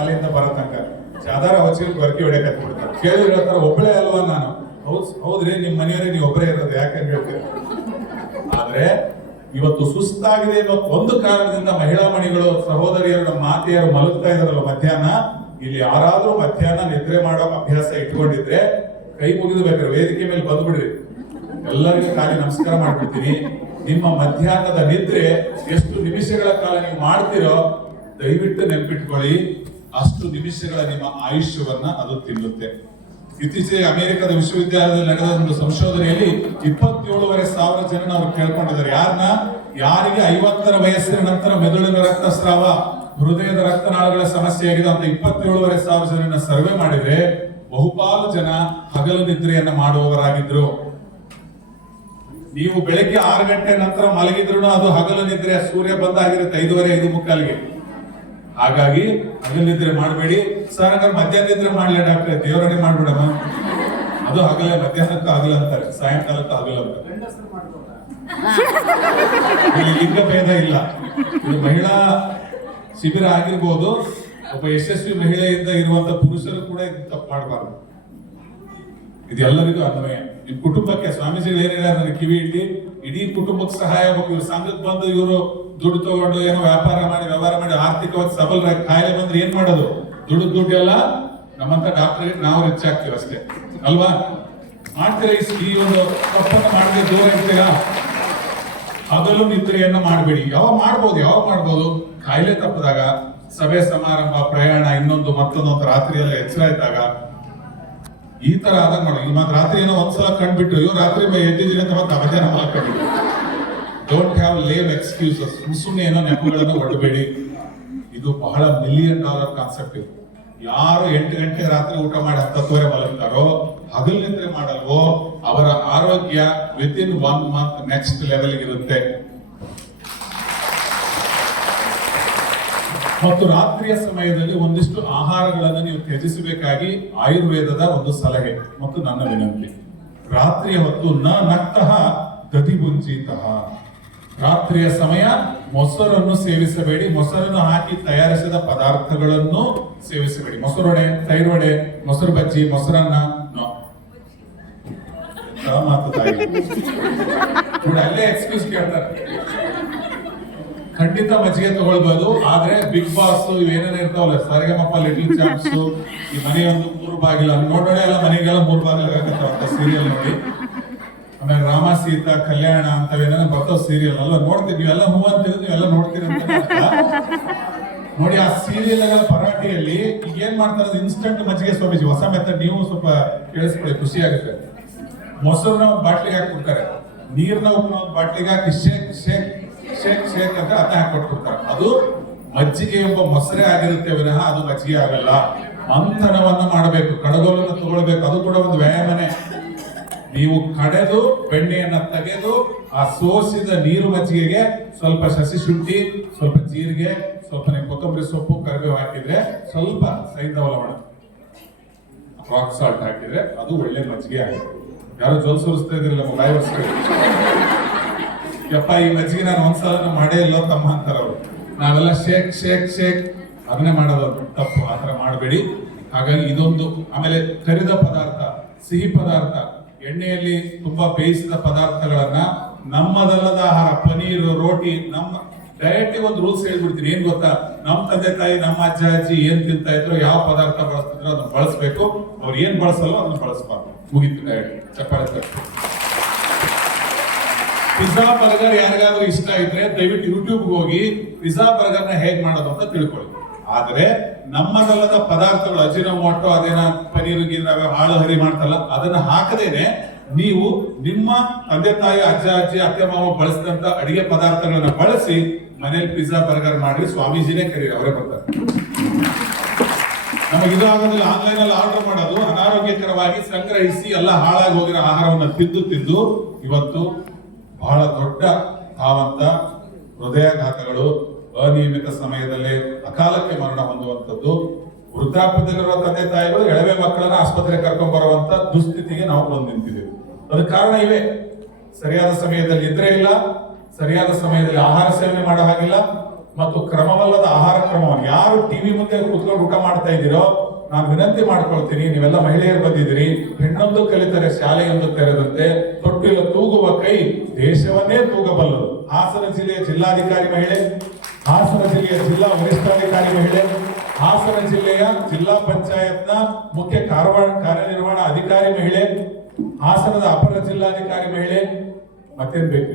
ಅಲ್ಲಿಂದ ಬರೋ ತನಕ ಜಾದಾರ ವಚೀಲ್ ಗೊರಕಿ ಹೊಡೆಯಕ್ಕೆ ಹತ್ಬಿಡ್ತಾರೆ. ಕೇಳಿದ್ರೆ ಹೇಳ್ತಾರೆ ಒಬ್ಬಳೇ ಅಲ್ವಾ ನಾನು. ಹೌದ್ರಿ, ನಿಮ್ ಮನೆಯವರೇ ನೀವು ಒಬ್ಬರೇ ಇರೋದು ಯಾಕೆ ಹೇಳ್ತೀರಿ. ಆದ್ರೆ ಇವತ್ತು ಸುಸ್ತಾಗಿದೆ ಅನ್ನೋ ಒಂದು ಕಾರಣದಿಂದ ಮಹಿಳಾ ಮಣಿಗಳು ಸಹೋದರಿಯರು ಮಾತೆಯರು ಮಲಗ್ತಾ ಇದಾರಲ್ಲ ಮಧ್ಯಾಹ್ನ, ಇಲ್ಲಿ ಯಾರಾದ್ರೂ ಮಧ್ಯಾಹ್ನ ನಿದ್ರೆ ಮಾಡೋ ಅಭ್ಯಾಸ ಇಟ್ಕೊಂಡಿದ್ರೆ ಕೈ ಮುಗಿದು ಬೇಕಾದ್ರೆ ವೇದಿಕೆ ಮೇಲೆ ಬಂದ್ಬಿಡ್ರಿ, ಎಲ್ಲರಿಗೂ ಖಾಲಿ ನಮಸ್ಕಾರ ಮಾಡ್ಬಿಡ್ತೀನಿ. ನಿಮ್ಮ ಮಧ್ಯಾಹ್ನದ ನಿದ್ರೆ ಎಷ್ಟು ನಿಮಿಷಗಳ ಕಾಲ ನೀವು ಮಾಡ್ತೀರೋ ದಯವಿಟ್ಟು ನೆನಪಿಟ್ಕೊಳ್ಳಿ, ಅಷ್ಟು ನಿಮಿಷಗಳ ನಿಮ್ಮ ಆಯುಷ್ಯವನ್ನ ಅದು ತಿನ್ನುತ್ತೆ. ಇತ್ತೀಚೆಗೆ ಅಮೆರಿಕದ ವಿಶ್ವವಿದ್ಯಾಲಯದಲ್ಲಿ ನಡೆದ ಒಂದು ಸಂಶೋಧನೆಯಲ್ಲಿ 27,500 ಜನ ಅವರು ಕೇಳ್ಕೊಂಡಿದ್ದಾರೆ. ಯಾರಿಗೆ 50ರ ವಯಸ್ಸಿನ ನಂತರ ಮೆದುಳಿನ ರಕ್ತಸ್ರಾವ, ಹೃದಯದ ರಕ್ತನಾಳಗಳ ಸಮಸ್ಯೆ ಆಗಿದೆ ಅಂತ 27,500 ಜನರನ್ನ ಸರ್ವೆ ಮಾಡಿದ್ರೆ ಬಹುಪಾಲು ಜನ ಹಗಲು ನಿದ್ರೆಯನ್ನ ಮಾಡುವವರಾಗಿದ್ರು. ನೀವು ಬೆಳಗ್ಗೆ 6 ಗಂಟೆ ನಂತರ ಮಲಗಿದ್ರು ಅದು ಹಗಲು ನಿದ್ರೆ. ಸೂರ್ಯ ಬಂದಾಗಿರುತ್ತೆ 5:30-5:45ಗೆ. ಹಾಗಾಗಿ ಹಗಲು ನಿದ್ರೆ ಮಾಡಬೇಡಿ. ಸರ್ ಹಾಗಾದ್ರೆ ಮಧ್ಯಾಹ್ನ ನಿದ್ರೆ ಮಾಡ್ಲಿ ಡಾಕ್ಟ್ರೆ, ದೇವರನ್ನೇ ಮಾಡ್ಬಿಡಮ್ಮ. ಅದು ಹಗಲೇ, ಮಧ್ಯಾಹ್ನಕ್ಕೂ ಹಗಲು ಅಂತಾರೆ, ಸಾಯಂಕಾಲಕ್ಕೂ ಹಗಲು ಅಂತಾರೆ. ಇಲ್ಲಿ ಲಿಂಗ ಭೇದ ಇಲ್ಲ. ಇದು ಮಹಿಳಾ ಶಿಬಿರ ಆಗಿರ್ಬೋದು. ಒಬ್ಬ ಯಶಸ್ವಿ ಮಹಿಳೆಯಿಂದ ಇರುವಂತ ಪುರುಷರು ಕೂಡ ಇದು ತಪ್ಪು ಮಾಡಬಾರ್ದು. ಇದೆಲ್ಲರಿಗೂ ಅನ್ವಯ. ನಿಮ್ ಕುಟುಂಬಕ್ಕೆ ಸ್ವಾಮೀಜಿಗಳು ಏನ್ ಹೇಳ್ಯಾರ ನನಗೆ ಕಿವಿ ಇಡಿ, ಇಡೀ ಕುಟುಂಬಕ್ಕೆ ಸಹಾಯ ಆಗಬೇಕು. ಇವ್ರು ಸಂಘಕ್ಕೆ ಬಂದು ಇವರು ದುಡ್ಡು ತಗೊಂಡು ಏನೋ ವ್ಯವಹಾರ ಮಾಡಿ ಆರ್ಥಿಕವಾಗಿ ಸಬಲ ಕಾಯಿಲೆ ಬಂದ್ರೆ ಏನ್ ಮಾಡೋದು? ದುಡ್ಡು ಎಲ್ಲ ನಮ್ಮಂತ ಡಾಕ್ಟರ್ ನಾವು ರಿಚ್ ಆಗ್ತೀವಿ ಅಷ್ಟೇ ಅಲ್ವಾ? ಮಾಡ್ತೀರಾ? ಈ ಒಂದು ತಪ್ಪನ್ನು ಮಾಡಿದ್ರೆ ದೂರ ಇರ್ತೀರಾ? ಹಗಲು ನಿದ್ರೆಯನ್ನ ಮಾಡಬೇಡಿ. ಯಾವಾಗ ಮಾಡ್ಬೋದು? ಕಾಯಿಲೆ ತಪ್ಪದಾಗ, ಸಭೆ ಸಮಾರಂಭ, ಪ್ರಯಾಣ, ಇನ್ನೊಂದು ಮತ್ತೊಂದು ರಾತ್ರಿ ಎಲ್ಲ ಎಚ್ಚರ ಇದ್ದಾಗ ಈ ತರ ಆದಾಗ ಮಾಡಿ. ಈಗ ಮತ್ತೆ ರಾತ್ರಿ ಏನೋ ಒಂದ್ಸಲ ಕಂಡ್ಬಿಟ್ಟು ಇವ್ರು ರಾತ್ರಿ ಎದ್ದಿದ್ದೀನಿ ಅಂತ ಮತ್ತೆ ಮಧ್ಯಾಹ್ನ ಮಲ್ಕೊಂಡ್ಬಿಟ್ಟು. Don't have leave excuses. ಸುಮ್ಮನೆ ಏನೋ ನೆಪಗಳನ್ನು ಹೊಡಬೇಡಿ. ಇದು ಬಹಳ $1 ಮಿಲಿಯನ್ ಕಾನ್ಸೆಪ್ಟ್. ಇದು ಯಾರು 8 ಗಂಟೆ ರಾತ್ರಿ ಊಟ ಮಾಡಿ 10:30 ಮಲಗ್ತಾರೋ, ಹಗಲು ನಿದ್ರೆ ಮಾಡಲ್ವೋ, ಅವರ ಆರೋಗ್ಯ ವಿತಿನ್ 1 ಮಂತ್ ನೆಕ್ಸ್ಟ್ ಲೆವೆಲ್ ಇರುತ್ತೆ. ಮತ್ತು ರಾತ್ರಿಯ ಸಮಯದಲ್ಲಿ ಒಂದಿಷ್ಟು ಆಹಾರಗಳನ್ನು ನೀವು ತ್ಯಜಿಸಬೇಕಾಗಿ ಆಯುರ್ವೇದದ ಒಂದು ಸಲಹೆ ಮತ್ತು ನನ್ನ ವಿನಂತಿ. ರಾತ್ರಿಯ ಹೊತ್ತು ನಕ್ತಃ ದಧಿಭುಂಜಿತಃ. ರಾತ್ರಿಯ ಸಮಯ ಮೊಸರನ್ನು ಸೇವಿಸಬೇಡಿ. ಮೊಸರನ್ನು ಹಾಕಿ ತಯಾರಿಸಿದ ಪದಾರ್ಥಗಳನ್ನು ಸೇವಿಸಬೇಡಿ. ಮೊಸರೊಡೆ, ತೈರೊಡೆ, ಮೊಸರು ಬಜ್ಜಿ, ಮೊಸರನ್ನ ಮಾತು ತಾಯಿ ಅಲ್ಲೇ ಎಕ್ಸ್ಕ್ಯೂಸ್ ಕೇಳ್ತಾರೆ. ಖಂಡಿತ ಮಜ್ಜಿಗೆ ತಗೊಳ್ಬಹುದು, ಆದ್ರೆ ಬಿಗ್ ಬಾಸ್ ಇವೇನೇನ ಇರ್ತಾವಲ್ಲ, ಸರಿಗಮಪ್ಪ, ಲಿಟಲ್ ಚಾಂಪ್ಸ್, ಈ ಮನೆಯೊಂದು 3 ಬಾಗಿಲು ನೋಡೋಣ, ಎಲ್ಲ ಮನೆಗೆಲ್ಲ 3 ಬಾಗಿಲು ಆಗತ್ತ ಸೀರಿಯಲ್ ನೋಡಿ. ಆಮೇಲೆ ರಾಮ ಸೀತಾ ಕಲ್ಯಾಣ ಅಂತವೇನ ಬರ್ತಾವ ಸೀರಿಯಲ್ ಎಲ್ಲ ನೋಡ್ತೀವಿ. ನೀವೆಲ್ಲ ಹೂ ಅಂತೀರಿ, ನೀವೆಲ್ಲ ನೋಡ್ತೀರಿ ಅಂತ ನೋಡಿ. ಆ ಸೀರಿಯಲ್ ಪರಾಟಿಯಲ್ಲಿ ಈಗ ಏನ್ ಮಾಡ್ತಾರೆ, ಇನ್ಸ್ಟಂಟ್ ಮಜ್ಜಿಗೆ ಸ್ವಾಮೀಜಿ ಹೊಸ ಮೆಥಡ್, ನೀವು ಸ್ವಲ್ಪ ಕೇಳಿಸ್ಕೊಳ್ಳಿ, ಖುಷಿ ಆಗುತ್ತೆ. ಮೊಸರನ್ನ ಒಂದು ಬಾಟ್ಲಿಗೆ ಹಾಕ್ಬಿಡ್ತಾರೆ, ನೀರ್ನ ಉಪ್ಪನ್ನ ಒಂದು ಬಾಟ್ಲಿಗೆ ಹಾಕಿ ಶೇಕ್ ಶೇಕ್ ಶೇಕ್ ಶೇಕ್ ಅಂತ ಅದನ್ನ ಹಾಕೊಟ್ಬಿಡ್ತಾರೆ. ಅದು ಮಜ್ಜಿಗೆ ಎಂಬ ಮೊಸರೇ ಆಗಿರುತ್ತೆ ವಿನಃ ಅದು ಮಜ್ಜಿಗೆ ಆಗಲ್ಲ. ಮಂಥನವನ್ನ ಮಾಡಬೇಕು, ಕಡಗೋಲನ್ನು ತಗೊಳ್ಬೇಕು, ಅದು ಕೂಡ ಒಂದು ವ್ಯಾಯಾಮನೇ. ನೀವು ಕಡೆದು ಬೆಣ್ಣೆಯನ್ನ ತೆಗೆದು ಆ ಸೋಸಿದ ನೀರು ಮಜ್ಜಿಗೆಗೆ ಸ್ವಲ್ಪ ಸಸಿ ಶುಂಠಿ, ಸ್ವಲ್ಪ ಜೀರಿಗೆ, ಸ್ವಲ್ಪ ಕೊತ್ತಂಬರಿ ಸೊಪ್ಪು, ಕರಿಬೇವು ಹಾಕಿದ್ರೆ, ಸ್ವಲ್ಪ ಸೈಂಧವ ಲವಣ, ರಾಕ್ ಸಾಲ್ಟ್ ಹಾಕಿದ್ರೆ ಅದು ಒಳ್ಳೆ ಮಜ್ಜಿಗೆ ಆಗುತ್ತೆ. ಯಾರು ಜೋಲ್ ಸುರಿಸ್ತಾ ಇದ್ರಿಲ್ಲ ಬಾಯಿ ವರ್ಷ, ಯಪ್ಪ ಈ ಮಜ್ಜಿಗೆ ನಾನು ಒಂದ್ಸಲ ಮಾಡೇ ಇಲ್ಲ ತಮ್ಮ ಅಂತಾರ ಅವರು. ನಾವೆಲ್ಲ ಶೇಕ್ ಶೇಕ್ ಶೇಕ್ ಅದನ್ನೇ ಮಾಡೋದು, ತಪ್ಪು. ಆತರ ಮಾಡಬೇಡಿ. ಹಾಗಾಗಿ ಇದೊಂದು. ಆಮೇಲೆ ಕರಿದ ಪದಾರ್ಥ, ಸಿಹಿ ಪದಾರ್ಥ, ಎಣ್ಣೆಯಲ್ಲಿ ತುಂಬಾ ಬೇಯಿಸಿದ ಪದಾರ್ಥಗಳನ್ನ, ನಮ್ಮದಲ್ಲದ ಆಹಾರ, ಪನೀರ್, ರೋಟಿ, ನಮ್ಮ ಡಯಟ್ ಒಂದು ರೂಲ್ಸ್ ಹೇಳ್ಬಿಡ್ತೀನಿ. ಏನ್ ಗೊತ್ತಾ, ನಮ್ಮ ತಂದೆ ತಾಯಿ, ನಮ್ಮ ಅಜ್ಜ ಅಜ್ಜಿ ಏನ್ ತಿಂತಾ ಇದ್ರು, ಯಾವ ಪದಾರ್ಥ ಬಳಸ್ತಿದ್ರು ಅದನ್ನ ಬಳಸಬೇಕು. ಅವ್ರು ಏನ್ ಬಳಸಲ್ಲ ಅದನ್ನ ಬಳಸಬಾರ್ದು. ಮುಗಿತು ಡಯಟ್. ಚಪ್ಪಾಳೆ. ಪಿಜ್ಜಾ ಬರ್ಗರ್ ಯಾರಿಗಾದ್ರೂ ಇಷ್ಟ ಇದ್ರೆ ದಯವಿಟ್ಟು ಯೂಟ್ಯೂಬ್ ಹೋಗಿ ಪಿಜ್ಜಾ ಬರ್ಗರ್ ನ ಹೇಗ್ ಮಾಡೋದು ಅಂತ ತಿಳ್ಕೊಳ್ಳಿ. ಆದ್ರೆ ನಮ್ಮದಲ್ಲದ ಪದಾರ್ಥಗಳು, ಅಜಿನೋಮೋಟೊ, ಅದೇನ ಪನೀರ್ ಗೀರ್ ಹಾಳು ಹರಿ ಮಾಡ್ತಲ್ಲ, ಅದನ್ನ ಹಾಕದೇನೆ ನೀವು ನಿಮ್ಮ ತಂದೆ ತಾಯಿ, ಅಜ್ಜ ಅಜ್ಜಿ, ಅತ್ತೆ ಮಾವ ಬಳಸಿದಂತ ಅಡಿಗೆ ಪದಾರ್ಥಗಳನ್ನ ಬಳಸಿ ಮನೇಲಿ ಪಿಜ್ಜಾ ಬರ್ಗರ್ ಮಾಡಿ ಸ್ವಾಮೀಜಿನೇ ಕರೀರಿ, ಅವರೇ ಬರ್ತಾರೆ. ನಮಗೆ ಇದು ಆಗೋದಿಲ್ಲ. ಆನ್ಲೈನ್ ಅಲ್ಲಿ ಆರ್ಡರ್ ಮಾಡೋದು, ಅನಾರೋಗ್ಯಕರವಾಗಿ ಸಂಗ್ರಹಿಸಿ ಎಲ್ಲ ಹಾಳಾಗಿ ಹೋಗಿರೋ ಆಹಾರವನ್ನ ತಿಂದು ಇವತ್ತು ಬಹಳ ದೊಡ್ಡ ಧಾವಂತ ಹೃದಯಾಘಾತಗಳು, ಅನಿಯಮಿತ ಸಮಯದಲ್ಲಿ ಅಕಾಲಕ್ಕೆ ಮರಣ ಹೊಂದುವಂಥದ್ದು, ವೃದ್ಧಾಪ್ಯದಲ್ಲಿರುವ ತಂದೆ ತಾಯಿಗಳು ಎಳವೆ ಮಕ್ಕಳನ್ನ ಆಸ್ಪತ್ರೆಗೆ ಕರ್ಕೊಂಡ್ ಬರುವಂತ ದುಸ್ಥಿತಿಗೆ ನಾವು ಬಂದು ನಿಂತಿದ್ದೇವೆ. ಅದಕ್ಕೆ ಕಾರಣ ಇವೆ. ಸರಿಯಾದ ಸಮಯದಲ್ಲಿ ನಿದ್ರೆ ಇಲ್ಲ, ಸರಿಯಾದ ಸಮಯದಲ್ಲಿ ಆಹಾರ ಸೇವನೆ ಮಾಡೋ ಹಾಗಿಲ್ಲ, ಮತ್ತು ಕ್ರಮವಲ್ಲದ ಆಹಾರ ಕ್ರಮವನ್ನು ಯಾರು ಟಿವಿ ಮುಂದೆ ಕೂತ್ಕೊಂಡು ಊಟ ಮಾಡ್ತಾ ಇದ್ದೀರೋ ನಾನು ವಿನಂತಿ ಮಾಡ್ಕೊಳ್ತೀನಿ, ನೀವೆಲ್ಲ ಮಹಿಳೆಯರು ಬಂದಿದ್ದೀರಿ, ಹೆಣ್ಣೊಂದು ಕಲಿತರೆ ಶಾಲೆಯೊಂದು ತೆರೆದಂತೆ, ತೊಟ್ಟಿಲ ತೂಗುವ ಕೈ ದೇಶವನ್ನೇ ತೂಗಬಲ್ಲದು. ಹಾಸನ ಜಿಲ್ಲೆಯ ಜಿಲ್ಲಾಧಿಕಾರಿ ಮಹಿಳೆ, ಹಾಸನ ಜಿಲ್ಲೆಯ ಜಿಲ್ಲಾ ವರಿಷ್ಠಾಧಿಕಾರಿ ಮಹಿಳೆ, ಹಾಸನ ಜಿಲ್ಲೆಯ ಜಿಲ್ಲಾ ಪಂಚಾಯತ್ನ ಮುಖ್ಯ ಕಾರ್ಯನಿರ್ವಹಣಾ ಅಧಿಕಾರಿ ಮಹಿಳೆ, ಹಾಸನದ ಅಪರ ಜಿಲ್ಲಾಧಿಕಾರಿ ಮಹಿಳೆ, ಮತ್ತೇನ್ ಬೇಕು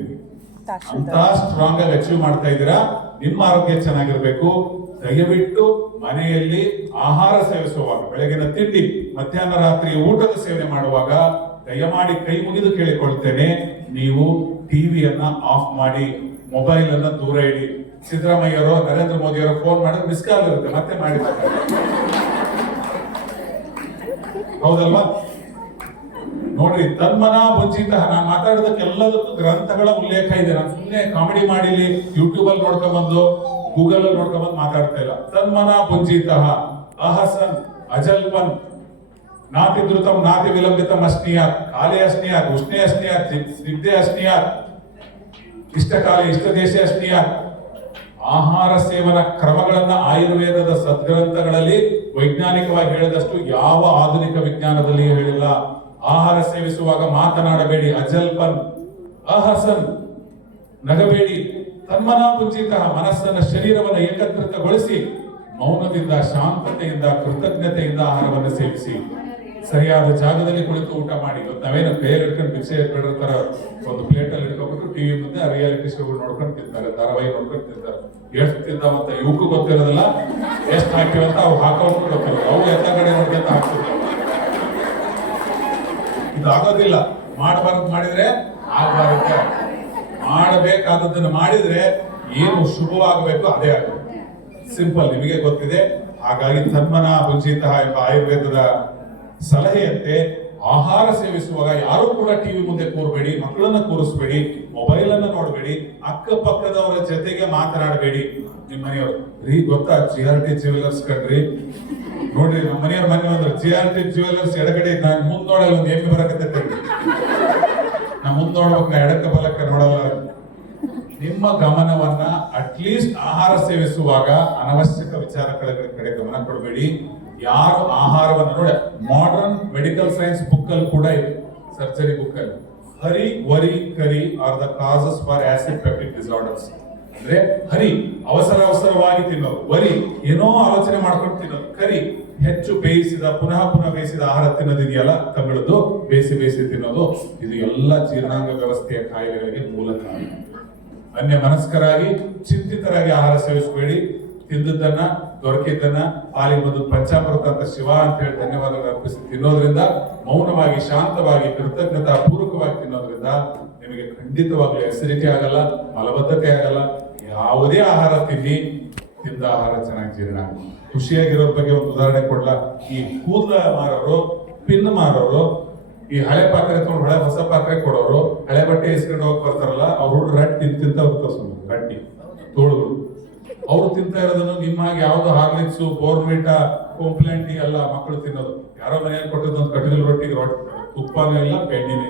ಅಂತ ಸ್ಟ್ರಾಂಗ್ ಆಗಿ ಅಚೀವ್ ಮಾಡ್ತಾ ಇದ್ದೀರಾ. ನಿಮ್ಮ ಆರೋಗ್ಯ ಚೆನ್ನಾಗಿರ್ಬೇಕು. ದಯವಿಟ್ಟು ಮನೆಯಲ್ಲಿ ಆಹಾರ ಸೇವಿಸುವಾಗ, ಬೆಳಗಿನ ತಿಂಡಿ, ಮಧ್ಯಾಹ್ನ ರಾತ್ರಿ ಊಟದ ಸೇವನೆ ಮಾಡುವಾಗ ದಯಮಾಡಿ ಕೈ ಮುಗಿದು ಕೇಳಿಕೊಳ್ತೇನೆ, ನೀವು ಟಿವಿಯನ್ನ ಆಫ್ ಮಾಡಿ, ಮೊಬೈಲ್ ಅನ್ನ ದೂರ ಇಡಿ. ಸಿದ್ದರಾಮಯ್ಯರು, ನರೇಂದ್ರ ಮೋದಿಯವರು ಫೋನ್ ಮಾಡಿದ್ರೆ ಮಿಸ್ ಕಾಲ್ ಇರುತ್ತೆ, ಮತ್ತೆ ಮಾಡಿ. ಹೌದಲ್ವಾ? ನೋಡ್ರಿ, ತನ್ಮನ ಭುಂಜಿತ, ನಾನು ಮಾತಾಡೋದಕ್ಕೆ ಎಲ್ಲದಕ್ಕೂ ಗ್ರಂಥಗಳ ಉಲ್ಲೇಖ ಇದೆ. ನಾನು ಸುಮ್ಮನೆ ಕಾಮಿಡಿ ಮಾಡಿಲಿ ಯೂಟ್ಯೂಬ್ ಅಲ್ಲಿ ನೋಡ್ಕೊಂಡ್ಬಂದು ಗೂಗಲ್ ಅಲ್ಲಿ ನೋಡ್ಕೊಂಡ್ಬಂದು ಮಾತಾಡ್ತಾ ಇಲ್ಲ. ತನ್ಮನ ಭುಂಜಿತ ಅಹಸನ್ ಅಜಲ್ಪನ್ ನಾತಿ ಧೃತಂ ನಾತಿ ವಿಲಂಬಿತಂ ಅಸ್ನಿಯಾತ್ ಕಾಲೇ ಅಸ್ನಿಯಾತ್ ಉಷ್ಣೇ ಅಸ್ನಿಯಾತ್ ಸ್ನಿಗ್ಧೆ ಅಸ್ನಿಯಾತ್ ಇಷ್ಟಕಾಲ ಇಷ್ಟದೇಶೆ ಅಸ್ನಿಯಾತ್. ಆಹಾರ ಸೇವನ ಕ್ರಮಗಳನ್ನ ಆಯುರ್ವೇದದ ಸದ್ಗ್ರಂಥಗಳಲ್ಲಿ ವೈಜ್ಞಾನಿಕವಾಗಿ ಹೇಳಿದಷ್ಟು ಯಾವ ಆಧುನಿಕ ವಿಜ್ಞಾನದಲ್ಲಿಯೂ ಹೇಳಿಲ್ಲ. ಆಹಾರ ಸೇವಿಸುವಾಗ ಮಾತನಾಡಬೇಡಿ, ಅಜಲ್ಪನ್ ಅಹಸನ್, ನಗಬೇಡಿ. ತನ್ಮನ ಪುಂಜಿತ, ಮನಸ್ಸನ್ನ ಶರೀರವನ್ನು ಏಕತ್ರಿತಗೊಳಿಸಿ ಮೌನದಿಂದ, ಶಾಂತತೆಯಿಂದ, ಕೃತಜ್ಞತೆಯಿಂದ ಆಹಾರವನ್ನು ಸೇವಿಸಿ. ಸರಿಯಾದ ಜಾಗದಲ್ಲಿ ಕುಳಿತು ಊಟ ಮಾಡಿ. ಇವತ್ತು ನಾವೇನು ಕೈಯಲ್ಲಿ ಇಟ್ಕೊಂಡು ಭಿಕ್ಷೆ ಇಟ್ಕೊಂಡಿರ್ತಾರ, ಒಂದು ಪ್ಲೇಟ್ ಅಲ್ಲಿ ಇಟ್ಕೊಂಡ್ಬಿಟ್ಟು ಟಿವಿ ಮುಂದೆ ರಿಯಾಲಿಟಿ ಶೋಗಳು ನೋಡ್ಕೊಂಡು ತಿಂತಾರೆ, ಧಾರಾವಾಹಿ ನೋಡ್ಕೊಂಡು ತಿಂತಾರೆ. ಎಷ್ಟು ತಿಂತಾವಂತ ಇವಕ್ಕೂ ಗೊತ್ತಿರೋದಿಲ್ಲ, ಎಷ್ಟು ಹಾಕಿವಂತ ಅವು ಹಾಕೋಕ್ಕೂ ಗೊತ್ತಿರೋದು. ಅವು ಎಲ್ಲ ಕಡೆ ನೋಡ್ಕೊಂತ ಹಾಕ್ತಿರ್ತಾವೆ. ಇದಾಗೋದಿಲ್ಲ. ಮಾಡಬಾರದು ಮಾಡಿದ್ರೆ ಆಗಬಾರದು, ಮಾಡಬೇಕಾದದ್ದನ್ನು ಮಾಡಿದ್ರೆ ಏನು ಶುಭವಾಗಬೇಕು ಅದೇ ಆಗುತ್ತೆ. ಸಿಂಪಲ್, ನಿಮಗೆ ಗೊತ್ತಿದೆ. ಹಾಗಾಗಿ ತನ್ಮನ ಭುಂಜಿತ ಎಂಬ ಆಯುರ್ವೇದದ ಸಲಹೆಯಂತೆ ಆಹಾರ ಸೇವಿಸುವಾಗ ಯಾರು ಕೂಡ ಟಿವಿ ಮುಂದೆ ಕೂರಬೇಡಿ, ಮಕ್ಕಳನ್ನ ಕೂರಿಸ್ಬೇಡಿ, ಮೊಬೈಲ್ ಅನ್ನ ನೋಡಬೇಡಿ, ಅಕ್ಕಪಕ್ಕದವರ ಜೊತೆಗೆ ಮಾತನಾಡಬೇಡಿ. ನಿಮ್ಮ ಮನೆಯವರು ಗೊತ್ತಾ GRT ಜ್ಯುವೆಲ್ಲರ್ಸ್ ಕಣ್ರಿ, ನೋಡ್ರಿ ನಮ್ಮ ಮನೆಯವ್ರ ಮನೆ ಅಂದ್ರೆ GRT ಜ್ಯುವೆಲ್ಲರ್ಸ್ ಎಡಗಡೆ, ನಾನು ಮುಂದ್ ನೋಡಲ್ಲ, ಒಂದು ಎಮ್ಮೆ ಬರಕತ್ತೆ, ನಾ ಮುಂದ್ ನೋಡ್ಬೇಕು, ನಾ ಎಡಕ್ಕ ಬಲಕ್ಕ ನೋಡಲ್ಲ. ನಿಮ್ಮ ಗಮನವನ್ನ ಅಟ್ಲೀಸ್ಟ್ ಆಹಾರ ಸೇವಿಸುವಾಗ ಅನವಶ್ಯಕ ವಿಚಾರಗಳ ಕಡೆ ಗಮನ ಕೊಡಬೇಡಿ. ಯಾರು ಆಹಾರವನ್ನು ನೋಡಿ, ಮಾಡರ್ನ್ ಮೆಡಿಕಲ್ ಸೈನ್ಸ್ ಬುಕ್ ಅಲ್ಲಿ ಕೂಡ ಇದೆ, ಸರ್ಜರಿ ಬುಕ್ ಅಲ್ಲಿ, hurry, worry, curry are the causes for acid peptic disorders. ಅಂದ್ರೆ ಹರಿ ಅವಸರವಾಗಿ ತಿನ್ನೋದು, ವರಿ ಏನೋ ಆಲೋಚನೆ ಮಾಡ್ಕೊಂಡು ತಿನ್ನೋದು, ಕರಿ ಹೆಚ್ಚು ಬೇಯಿಸಿದ ಪುನಃ ಬೇಯಿಸಿದ ಆಹಾರ ತಿನ್ನೋದಿದೆಯಲ್ಲ, ತಮಿಳದು ಬೇಯಿಸಿ ತಿನ್ನೋದು, ಇದು ಎಲ್ಲ ಜೀರ್ಣಾಂಗ ವ್ಯವಸ್ಥೆಯ ಕಾಯಿಲೆಗಳಿಗೆ ಮೂಲ ಕಾರಣ. ಅನ್ಯ ಮನಸ್ಕರಾಗಿ ಚಿಂತಿತರಾಗಿ ಆಹಾರ ಸೇವಿಸಬೇಡಿ. ತಿಂದದ್ದನ್ನ, ದೊರಕಿದ್ದನ್ನ, ಪಾಲಿಗೆ ಬಂದು ಪಂಚಾಮೃತ ಅಂತ ಶಿವ ಅಂತ ಹೇಳಿ ಧನ್ಯವಾದಗಳು ಅರ್ಪಿಸಿ ತಿನ್ನೋದ್ರಿಂದ, ಮೌನವಾಗಿ ಶಾಂತವಾಗಿ ಕೃತಜ್ಞತಾ ಪೂರ್ವಕವಾಗಿ ತಿನ್ನೋದ್ರಿಂದ ನಿಮಗೆ ಖಂಡಿತವಾಗ್ಲೂ ಅಸಿಡಿಟಿ ಆಗಲ್ಲ, ಮಲಬದ್ಧತೆ ಆಗಲ್ಲ. ಯಾವುದೇ ಆಹಾರ ತಿಂದ ಆಹಾರ ಚೆನ್ನಾಗಿ ಜೀರ್ಣ. ಖುಷಿಯಾಗಿರೋ ಬಗ್ಗೆ ಒಂದು ಉದಾಹರಣೆ ಕೊಡ್ಲಾ? ಈ ಕೂದಲ ಮಾರೋರು, ಪಿನ್ ಮಾರೋರು, ಈ ಹಳೆ ಪಾತ್ರೆ ತಗೊಂಡು ಹಳೆ ಹೊಸ ಪಾತ್ರೆ ಕೊಡೋರು, ಹಳೆ ಬಟ್ಟೆ ಇಸ್ಕೊಂಡು ಹೋಗಿ ಬರ್ತಾರಲ್ಲ, ಅವ್ರು ರಟ್ಟಿ ತಿಂತ ರಟ್ಟಿ ತೋಳುಗಳು, ಅವ್ರು ತಿಂತ ಇರೋದನ್ನು ನಿಮ್ಮಾಗಿ ಯಾವ್ದು ಹಾರ್ಲಿಕ್ಸು, ಬೋರ್ಮಿಟಾ, ಕಂಪ್ಲೇಂಟಿ ಎಲ್ಲ ಮಕ್ಕಳು ತಿನ್ನೋದು. ಯಾರೋ ಮನೆಯಲ್ಲಿ ಕೊಟ್ಟಿದ್ದು ಒಂದು ಕಟ್ಟಿಗೆ ರೊಟ್ಟಿಗೆ ತುಪ್ಪನೂ ಇಲ್ಲ, ಬೆಣ್ಣೆನೇ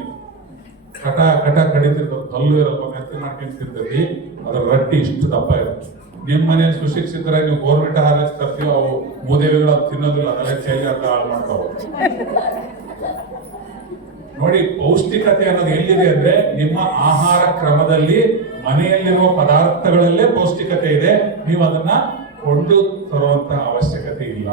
ಕಟ ಕಡಿತಿರ್ತಾವ, ಕಲ್ಲು ಇರಲ್ಪ, ಮೆತ್ತ ಮಾಡ್ಕೊಂಡು ತಿಂತೈತಿ, ಅದ್ರ ರೊಟ್ಟಿ ಇಷ್ಟು ದಪ್ಪ ಇರುತ್ತೆ. ನಿಮ್ಮ ಮನೆಯಲ್ಲಿ ಸುಶಿಕ್ಷಿತರಾಗಿ ನೀವು ಬೋರ್ಮಿಟಾ ಹಾರ್ಲಿಕ್ಸ್ ತರ್ತೀವಿ, ಅವು ಮೂದೇವಿಗಳು ಅದು ತಿನ್ನೋದಿಲ್ಲ, ಅದೆಲ್ಲ ಚೈಲಿ ಅಂತ ಹಾಳು ಮಾಡ್ತಾವ. ನೋಡಿ, ಪೌಷ್ಟಿಕತೆ ಅನ್ನೋದು ಎಲ್ಲಿದೆ ಅಂದ್ರೆ ನಿಮ್ಮ ಆಹಾರ ಕ್ರಮದಲ್ಲಿ, ಮನೆಯಲ್ಲಿರುವ ಪದಾರ್ಥಗಳಲ್ಲೇ ಪೌಷ್ಟಿಕತೆ ಇದೆ. ನೀವು ಅದನ್ನ ಕೊಂಡು ತರುವಂತಹ ಅವಶ್ಯಕತೆ ಇಲ್ಲ.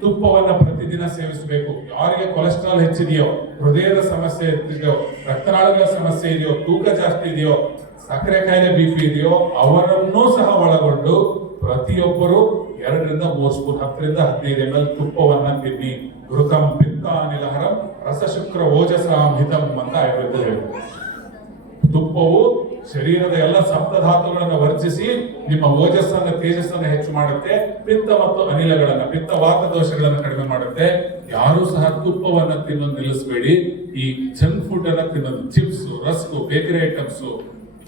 ತುಪ್ಪವನ್ನ ಪ್ರತಿದಿನ ಸೇವಿಸಬೇಕು. ಯಾರಿಗೆ ಕೊಲೆಸ್ಟ್ರಾಲ್ ಹೆಚ್ಚಿದೆಯೋ, ಹೃದಯದ ಸಮಸ್ಯೆ ಹೆಚ್ಚಿದೆಯೋ, ರಕ್ತನಾಳಗಳ ಸಮಸ್ಯೆ ಇದೆಯೋ, ತೂಕ ಜಾಸ್ತಿ ಇದೆಯೋ, ಸಕ್ಕರೆ ಕಾಯಿಲೆ BP ಇದೆಯೋ, ಅವರನ್ನೂ ಸಹ ಒಳಗೊಂಡು ಪ್ರತಿಯೊಬ್ಬರು 2 ರಿಂದ 3 ಸ್ಪೂನ್ 10 ರಿಂದ 15 ml ತುಪ್ಪವನ್ನ ತಿನ್ನಿ. ಋತಂ ಪಿತ್ತಾನಿಲಹರಂ ರಸಶುಕ್ರ ಓಜಸಾಂ ಹಿತಂ ಅಂತ ಆಯುರ್ವೇದ ಹೇಳಿದೆ. ತುಪ್ಪವು ಶರೀರದ ಎಲ್ಲ ಸಪ್ತಧಾತುಗಳನ್ನು ವರ್ಜಿಸಿ ನಿಮ್ಮ ಓಜಸ್ಸನ್ನ, ತೇಜಸ್ಸನ್ನು ಹೆಚ್ಚು ಮಾಡುತ್ತೆ. ಪಿತ್ತ ಮತ್ತು ಅನಿಲಗಳನ್ನ, ಪಿತ್ತವಾತ ದೋಷಗಳನ್ನ ಕಡಿಮೆ ಮಾಡುತ್ತೆ. ಯಾರು ಸಹ ತುಪ್ಪವನ್ನ ತಿನ್ನೋದು ನಿಲ್ಲಿಸಬೇಡಿ. ಈ ಜಂಕ್ ಫುಡ್ ಅನ್ನ ತಿನ್ನೋದು, chips, rusk, bakery items,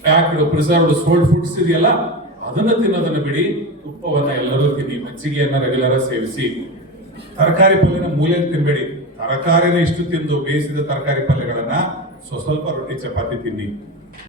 packed, preserved, sold foods ಇದೆಯಲ್ಲ, ಅದನ್ನ ತಿನ್ನೋದನ್ನ ಬಿಡಿ. ತುಪ್ಪವನ್ನ ಎಲ್ಲರೂ ತಿನ್ನಿ. ಮಜ್ಜಿಗೆಯನ್ನ ರೆಗ್ಯುಲರ್ ಸೇವಿಸಿ. ತರಕಾರಿ ಪಲ್ಯನ ಮೂಲೆಯಲ್ಲಿ ತಿನ್ಬೇಡಿ. ತರಕಾರಿನ ಇಷ್ಟು ತಿಂದು ಬೇಯಿಸಿದ ತರಕಾರಿ ಪಲ್ಯಗಳನ್ನ ಸ್ವಲ್ಪ ರೊಟ್ಟಿ ಚಪಾತಿ ತಿನ್ನಿ.